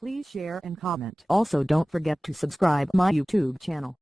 Please share and comment. Also don't forget to subscribe my YouTube channel.